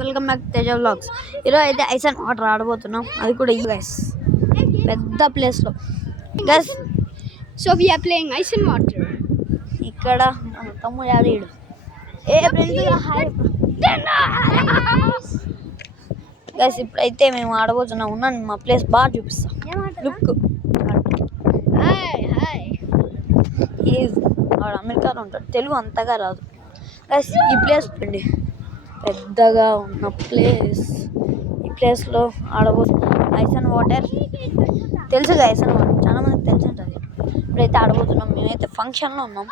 Welcome back Teja vlogs. ఈరోజు అయితే ice and water ఆడబోతున్నాం, అది కూడా ఈ గైస్ పెద్ద ప్లేస్లో guys. So we are playing ice and water. ఇక్కడ మన తమ్ముడు ఆడేడు గైస్. ఇప్పుడైతే మేము ఆడబోతున్నాం. ఉన్నాను, మా ప్లేస్ బాగా చూపిస్తాం. లుక్ వాడు అమెరికాలో ఉంటాడు, తెలుగు అంతగా రాదు గైస్. ఈ ప్లేస్ అండి పెద్దగా ఉన్న ప్లేస్. ఈ ప్లేస్లో ఆడబోతున్నాం ఐస్ అండ్ వాటర్. తెలుసుగా ఐస్ అండ్ వాటర్ చాలా మందికి తెలిసి ఉంటుంది. ఇప్పుడైతే ఆడబోతున్నాం. మేమైతే ఫంక్షన్లో ఉన్నాం.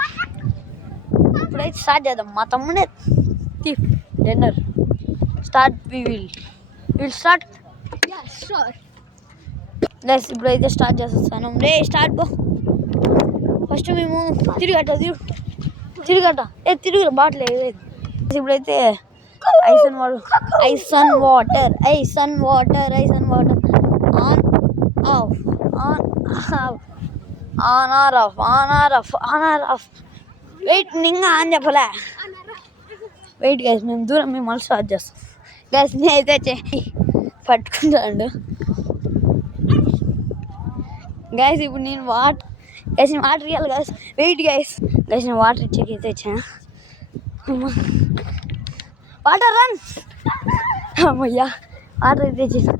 ఇప్పుడైతే స్టార్ట్ చేద్దాం. మా తమ్ముడే thief dinner start. Will start guys. ఇప్పుడైతే స్టార్ట్ చేస్తాను రే. స్టార్ట్ బో. ఫస్ట్ మేము తిరిగట్ట బాటిల్ వేయలేదు. ఇప్పుడైతే ice and water on off. Wait, ఇంకా ఆన్ చెప్పలే. వెయిట్ గైస్, మేము దూరం మేము మళ్ళీ స్టార్ట్ చేస్తాం గైస్. నేనైతే పట్టుకుంటాడు గైస్. ఇప్పుడు నేను వాటర్ ఇవ్వాలి గైస్. Wait guys. నేను వాటర్ ఇచ్చేకి అయితే వచ్చాను. Water run. అమ్మయ్యా, వాటర్ అయితే ఇచ్చేసాను.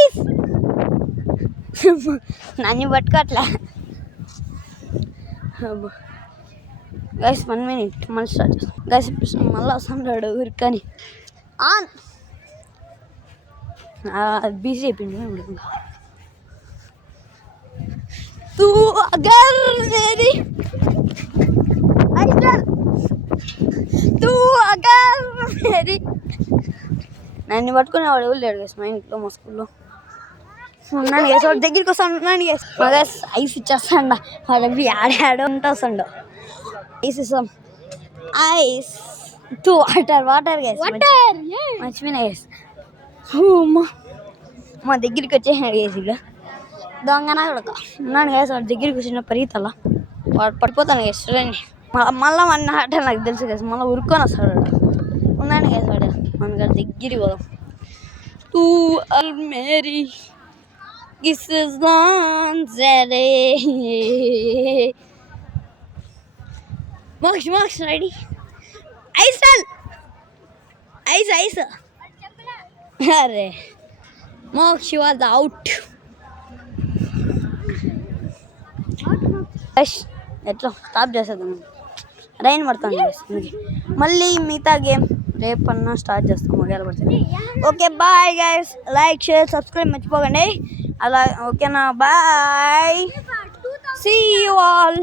ఐస్ నన్ను పట్టుకోట్లే గైస్. 1 minute మళ్ళీ స్టార్ట్ చేస్తాం గైస్. మళ్ళీ వస్తున్నాడు ఊరికని. ఆన్ బిజీ అయిపోయింది. నన్ను పట్టుకునేవాడు ఎవరు లేడు గైస్ మా ఇంట్లో, మా స్కూల్లో. ఉన్నాను గైస్, వాడి దగ్గరికి వస్తాను. ఉన్నాను గైస్. Guys ice ఇచ్చేస్తాండ. వాడు ఆడాడు ఉంటా వస్తాడు. ఐస్ ఇస్తాం. Ice water guys. మర్చిపోయినా గైస్. మా దగ్గరికి వచ్చేసాడు గైస్. ఇక దొంగనా కూడా ఉన్నాను గైస్. వాడి దగ్గరికి వచ్చిన పరిగెత్తలా, వాడు పడిపోతాను గైస్. చూడండి, మళ్ళీ మన ఆట నాకు తెలుసు గైస్. మళ్ళీ ఉరుక్కొని వస్తాడు. ఉన్నాను గైస్. వాడు మన గారి దగ్గరికి పోదాం. తూ అల్మేరీ మార్క్స్ రెడీ. ఐస్ అరే మోక్ష వాజ్ అవుట్. ఎట్లా స్టాప్ చేసేద్దాం. రైన్ పడుతుంది మళ్ళీ. మిగతా గేమ్ రేపన్నా స్టార్ట్ చేస్తాం ఒకవేళ పడుతుంది. Okay bye guys. Like, share, subscribe మర్చిపోకండి. అలా ఓకేనా? Bye, see you all.